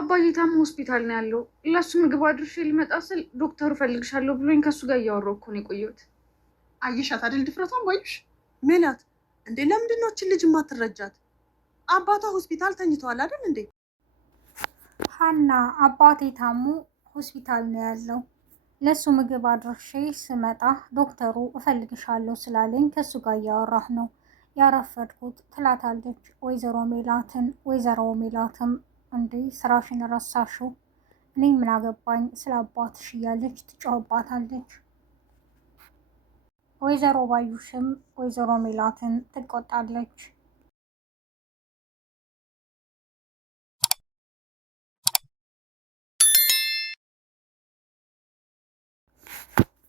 አባዬ ታሞ ሆስፒታል ነው ያለው። ለሱ ምግብ አድርሼ ሊመጣ ስል ዶክተሩ ፈልግሻለሁ ብሎኝ ከሱ ጋር እያወራሁ እኮ ነው የቆየሁት። አየሻት አይደል ድፍረቷን ባዩሽ። ሜላት እንዴ ለምንድን ነው እችን ልጅ ማትረጃት? አባቷ ሆስፒታል ተኝተዋል አይደል እንዴ? ሀና አባቴ ታሞ ሆስፒታል ነው ያለው። ለሱ ምግብ አድርሼ ስመጣ ዶክተሩ እፈልግሻለሁ ስላለኝ ከሱ ጋር እያወራሁ ነው ያረፈድኩት ትላታለች ወይዘሮ ሜላትን። ወይዘሮ ሜላትም እንዴ ስራሽን ረሳሽው? እኔ ምን አገባኝ ስለ አባትሽ እያለች ትጮህባታለች። ወይዘሮ ባዩሽም ወይዘሮ ሜላትን ትቆጣለች።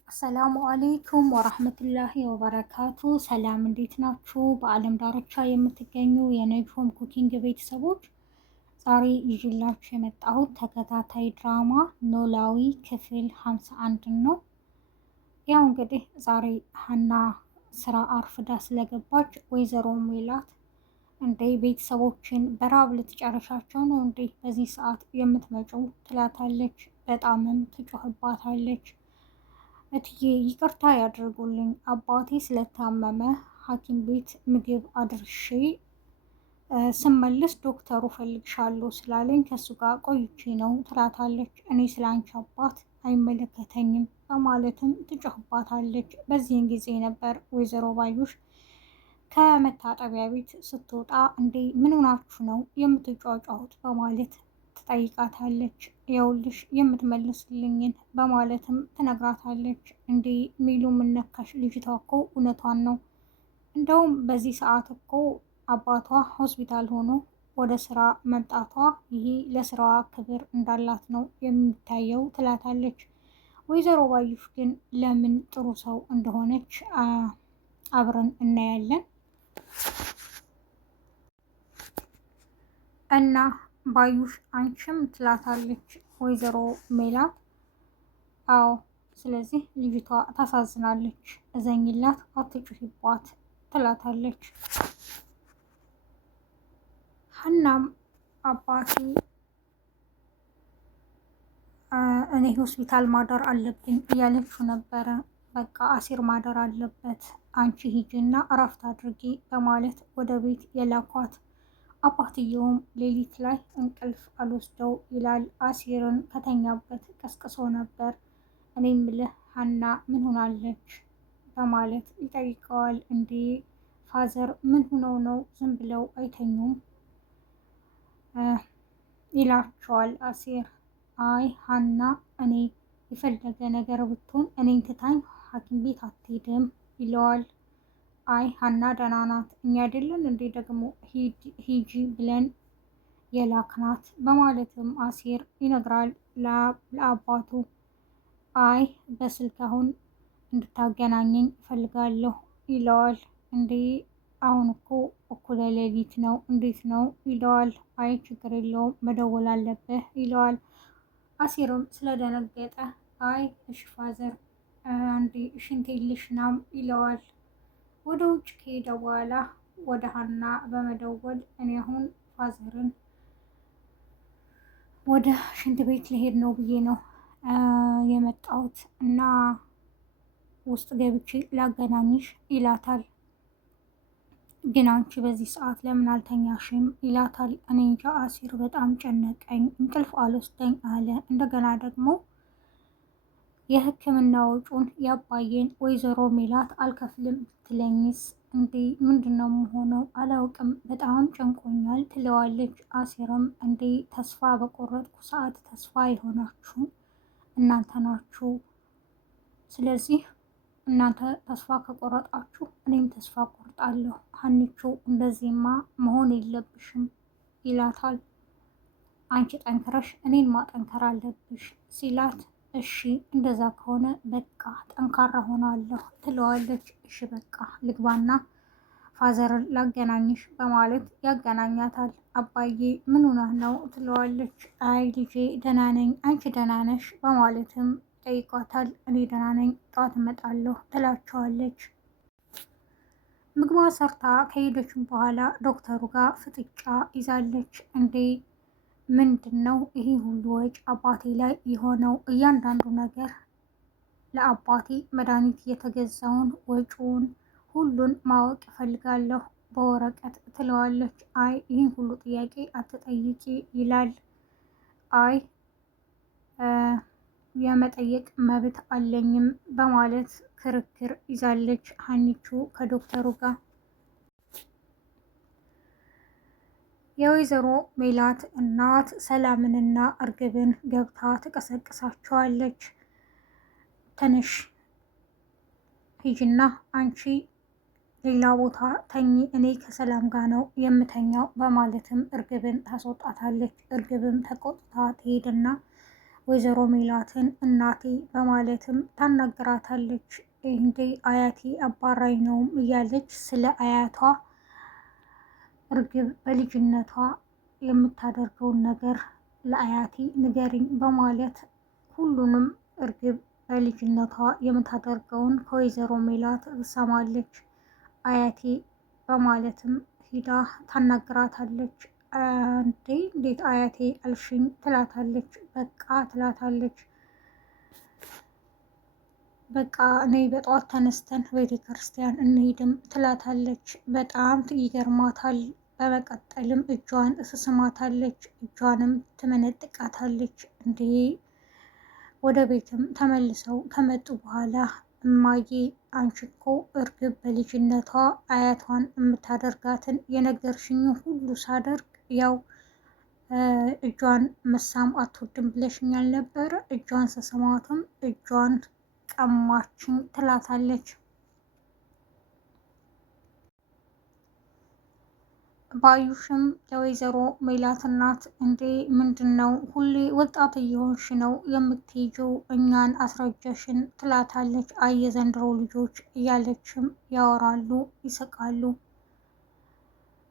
አሰላሙ አሌይኩም ወራህመቱላሂ ወበረካቱ። ሰላም እንዴት ናችሁ? በአለም ዳርቻ የምትገኙ የነጅሆም ኩኪንግ ቤተሰቦች ዛሬ ይዤላችሁ የመጣሁት ተከታታይ ድራማ ኖላዊ ክፍል 51 ነው። ያው እንግዲህ ዛሬ ሀና ስራ አርፍዳ ስለገባች ወይዘሮ ሜላት እንዴ ቤተሰቦችን በራብ ልትጨርሻቸው ነው እንዴ በዚህ ሰዓት የምትመጪው? ትላታለች። በጣምም ትጮህባታለች። እትዬ ይቅርታ ያድርጉልኝ፣ አባቴ ስለታመመ ሐኪም ቤት ምግብ አድርሼ ስመልስ ዶክተሩ ፈልግሻለሁ ስላለኝ ከሱ ጋር ቆይቼ ነው ትላታለች። እኔ ስለ አንቺ አባት አይመለከተኝም በማለትም ትጮህባታለች። በዚህን ጊዜ ነበር ወይዘሮ ባዩሽ ከመታጠቢያ ቤት ስትወጣ እንዴ ምን ሆናችሁ ነው የምትጫጫሁት በማለት ትጠይቃታለች። የውልሽ የምትመልስልኝን በማለትም ትነግራታለች። እንዴ ሚሉ ምነካሽ? ልጅቷ እኮ እውነቷን ነው። እንደውም በዚህ ሰዓት እኮ አባቷ ሆስፒታል ሆኖ ወደ ስራ መምጣቷ ይሄ ለስራዋ ክብር እንዳላት ነው የሚታየው ትላታለች። ወይዘሮ ባዩሽ ግን ለምን ጥሩ ሰው እንደሆነች አብረን እናያለን። እና ባዩሽ አንቺም ትላታለች ወይዘሮ ሜላት። አዎ ስለዚህ ልጅቷ ታሳዝናለች፣ እዘኝላት፣ አትጩሂባት ትላታለች። ሀናም አባቴ እኔ ሆስፒታል ማደር አለብኝ እያለችው ነበረ። በቃ አሲር ማደር አለበት፣ አንቺ ሂጂና እረፍት አድርጊ በማለት ወደ ቤት የላኳት። አባትየውም ሌሊት ላይ እንቅልፍ አልወስደው ይላል። አሲርን ከተኛበት ቀስቅሶ ነበር። እኔ ምልህ ሀና ምን ሆናለች በማለት ይጠይቀዋል። እንዴ ፋዘር ምን ሆነው ነው ዝም ብለው አይተኙም ይላቸዋል አሲር። አይ ሀና እኔ የፈለገ ነገር ብትሆን እኔን ትታኝ ሐኪም ቤት አትሄድም ይለዋል። አይ ሀና ደህና ናት፣ እኛ አይደለን እንዴ ደግሞ ሂጂ ብለን የላክናት በማለትም አሲር ይነግራል ለአባቱ። አይ በስልክ አሁን እንድታገናኘኝ እፈልጋለሁ ይለዋል። እንዴ አሁን እኮ እኩለ ሌሊት ነው እንዴት ነው ይለዋል። አይ ችግር የለውም መደወል አለብህ ይለዋል። አሲርም ስለደነገጠ አይ እሺ ፋዘር አንዴ ሽንቴ ልሽናም ይለዋል። ወደ ውጭ ከሄደ በኋላ ወደ ሀና በመደወል እኔ አሁን ፋዘርን ወደ ሽንት ቤት ልሄድ ነው ብዬ ነው የመጣሁት እና ውስጥ ገብቼ ላገናኝሽ ይላታል። ግን አንቺ በዚህ ሰዓት ለምን አልተኛሽም ይላታል። እኔ እንጃ አሲር በጣም ጨነቀኝ፣ እንቅልፍ አልወስደኝ አለ። እንደገና ደግሞ የሕክምና ወጪውን ያባየን ወይዘሮ ሜላት አልከፍልም ብትለኝስ እንዴ ምንድን ነው የምሆነው? አላውቅም፣ በጣም ጨንቆኛል ትለዋለች። አሲርም እንዴ ተስፋ በቆረጥኩ ሰዓት ተስፋ የሆናችሁ እናንተ ናችሁ። ስለዚህ እናንተ ተስፋ ከቆረጣችሁ እኔም ተስፋ ቆርጣለሁ። ሀኒቾ እንደዚህማ መሆን የለብሽም ይላታል። አንቺ ጠንክረሽ እኔን ማጠንከር አለብሽ ሲላት፣ እሺ እንደዛ ከሆነ በቃ ጠንካራ ሆናለሁ ትለዋለች። እሺ በቃ ልግባና ፋዘርን ላገናኝሽ በማለት ያገናኛታል። አባዬ ምን ሆነህ ነው ትለዋለች። አይ ልጄ ደህና ነኝ፣ አንቺ ደህና ነሽ በማለትም ጠይቋታል። እኔ ደህና ነኝ ጠዋት እመጣለሁ ትላቸዋለች። ምግቧ ሰርታ ከሄደች በኋላ ዶክተሩ ጋር ፍጥጫ ይዛለች። እንዴ ምንድን ነው ይሄ ሁሉ ወጪ አባቴ ላይ የሆነው? እያንዳንዱ ነገር ለአባቴ መድኃኒት የተገዛውን ወጪውን ሁሉን ማወቅ እፈልጋለሁ በወረቀት ትለዋለች። አይ ይህን ሁሉ ጥያቄ አትጠይቂ ይላል። አይ የመጠየቅ መብት አለኝም በማለት ክርክር ይዛለች ሀኒቹ ከዶክተሩ ጋር። የወይዘሮ ሜላት እናት ሰላምንና እርግብን ገብታ ትቀሰቅሳቸዋለች። ትንሽ ሂጂና አንቺ ሌላ ቦታ ተኝ፣ እኔ ከሰላም ጋር ነው የምተኛው በማለትም እርግብን ታስወጣታለች። እርግብም ተቆጥታ ትሄድና ወይዘሮ ሜላትን እናቴ በማለትም ታናግራታለች። እንዴ አያቴ አባራኝ ነውም እያለች ስለ አያቷ እርግብ በልጅነቷ የምታደርገውን ነገር ለአያቴ ንገሪኝ በማለት ሁሉንም እርግብ በልጅነቷ የምታደርገውን ከወይዘሮ ሜላት ትሰማለች። አያቴ በማለትም ሂዳ ታናግራታለች። እንዴት አያቴ አልሽኝ ትላታለች። በቃ ትላታለች። በቃ እኔ በጠዋት ተነስተን ቤተ ክርስቲያን እንሄድም ትላታለች። በጣም ይገርማታል። በመቀጠልም እጇን እስስማታለች። እጇንም ትመነጥቃታለች። እንዴ ወደ ቤትም ተመልሰው ከመጡ በኋላ እማዬ አንቺ እኮ እርግብ በልጅነቷ አያቷን የምታደርጋትን የነገርሽኝ ሁሉ ሳደርግ ያው እጇን መሳም አትወድም ብለሽኛል ነበረ። እጇን ስስማትም እጇን ቀማችኝ ትላታለች። ባዩሽም ለወይዘሮ ሜላት እናት እንዴ ምንድን ነው ሁሌ ወጣት እየሆንሽ ነው የምትሄጂው? እኛን አስረጀሽን ትላታለች። አይ የዘንድሮ ልጆች እያለችም ያወራሉ፣ ይስቃሉ።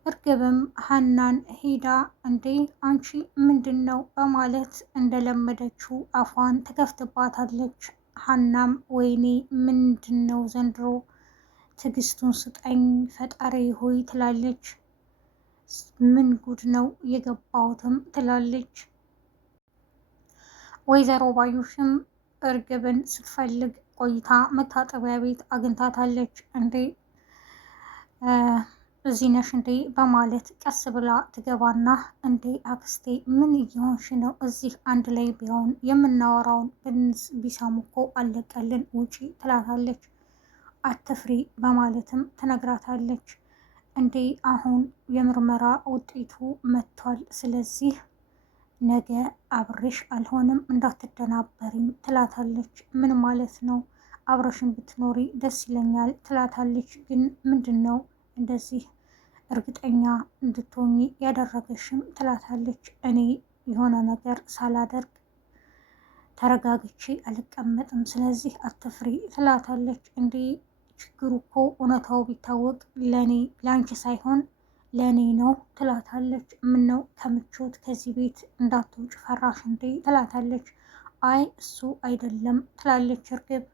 እርግብም ሀናን ሄዳ እንዴ አንቺ ምንድን ነው በማለት እንደለመደችው አፏን ትከፍትባታለች። ሀናም ወይኔ ምንድን ነው ዘንድሮ ትዕግስቱን ስጠኝ ፈጣሪ ሆይ ትላለች። ምን ጉድ ነው የገባሁትም ትላለች። ወይዘሮ ባዩሽም እርግብን ስትፈልግ ቆይታ መታጠቢያ ቤት አግኝታታለች። እንዴ እዚህ ነሽ እንዴ በማለት ቀስ ብላ ትገባና እንዴ አክስቴ ምን እየሆንሽ ነው? እዚህ አንድ ላይ ቢሆን የምናወራውን ቢሰሙ እኮ አለቀልን ውጪ ትላታለች። አትፍሪ በማለትም ትነግራታለች። እንዴ አሁን የምርመራ ውጤቱ መጥቷል፣ ስለዚህ ነገ አብሬሽ አልሆንም እንዳትደናበሪም ትላታለች። ምን ማለት ነው? አብረሽን ብትኖሪ ደስ ይለኛል ትላታለች። ግን ምንድን ነው እንደዚህ እርግጠኛ እንድትሆኚ ያደረገሽም ትላታለች። እኔ የሆነ ነገር ሳላደርግ ተረጋግቼ አልቀመጥም፣ ስለዚህ አትፍሪ ትላታለች። እንዴ ችግሩ እኮ እውነታው ቢታወቅ ለአንቺ ሳይሆን ለእኔ ነው ትላታለች። ምነው ከምቾት ከዚህ ቤት እንዳትወጭ ፈራሽ እንዴ ትላታለች። አይ እሱ አይደለም ትላለች እርግብ።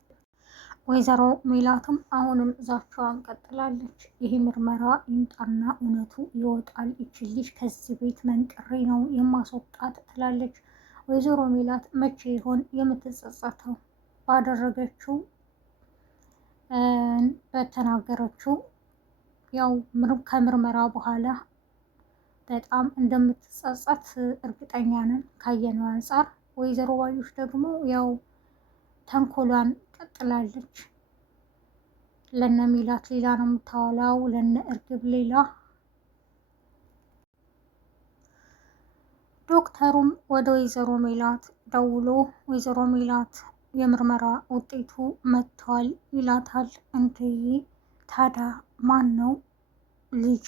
ወይዘሮ ሜላትም አሁንም ዛቻዋን ቀጥላለች። ይህ ምርመራ ይምጣና እውነቱ ይወጣል፣ ይችልሽ ከዚህ ቤት መንቅሬ ነው የማስወጣት ትላለች። ወይዘሮ ሜላት መቼ ይሆን የምትጸጸተው? ባደረገችው በተናገረችው ያው ከምርመራ በኋላ በጣም እንደምትጸጸት እርግጠኛ ነን ካየነው አንጻር። ወይዘሮ ባዩሽ ደግሞ ያው ተንኮሏን ቀጥላለች። ለነ ሜላት ሌላ ነው የምታወላው፣ ለነ እርግብ ሌላ። ዶክተሩም ወደ ወይዘሮ ሜላት ደውሎ ወይዘሮ ሜላት የምርመራ ውጤቱ መጥቷል ይላታል። እንዴ ታዲያ ማን ነው ልጄ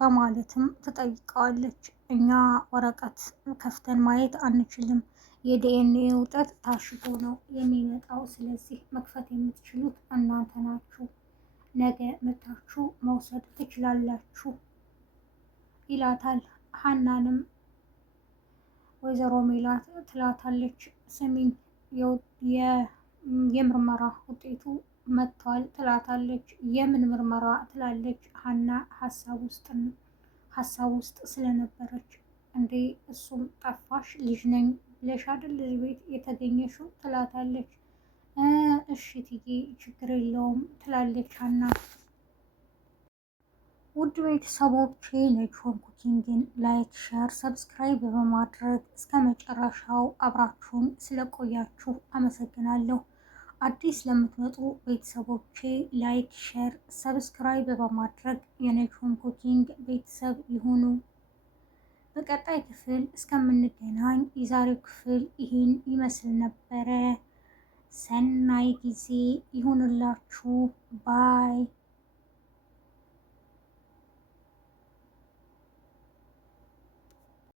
በማለትም ትጠይቀዋለች። እኛ ወረቀት ከፍተን ማየት አንችልም፣ የዲኤንኤ ውጤት ታሽጎ ነው የሚመጣው፣ ስለዚህ መክፈት የምትችሉት እናንተ ናችሁ፣ ነገ መታችሁ መውሰድ ትችላላችሁ ይላታል። ሀናንም ወይዘሮ ሜላት ትላታለች። ስሚኝ የምርመራ ውጤቱ መጥቷል ትላታለች። የምን ምርመራ ትላለች ሀና ሀሳብ ውስጥ ስለነበረች። እንዴ እሱም ጠፋሽ ልጅ ነኝ ብለሽ አይደል እዚህ ቤት የተገኘሽው ትላታለች። እሺ እትዬ ችግር የለውም ትላለች ሀና። ውድ ቤተሰቦቼ ነጂሆም ኩኪንግን ላይክ፣ ሸር፣ ሰብስክራይብ በማድረግ እስከ መጨረሻው አብራችሁን ስለቆያችሁ አመሰግናለሁ። አዲስ ለምትመጡ ቤተሰቦቼ ላይክ፣ ሸር፣ ሰብስክራይብ በማድረግ የነጂሆም ኩኪንግ ቤተሰብ ይሁኑ። በቀጣይ ክፍል እስከምንገናኝ የዛሬው ክፍል ይህን ይመስል ነበረ። ሰናይ ጊዜ ይሁንላችሁ ባይ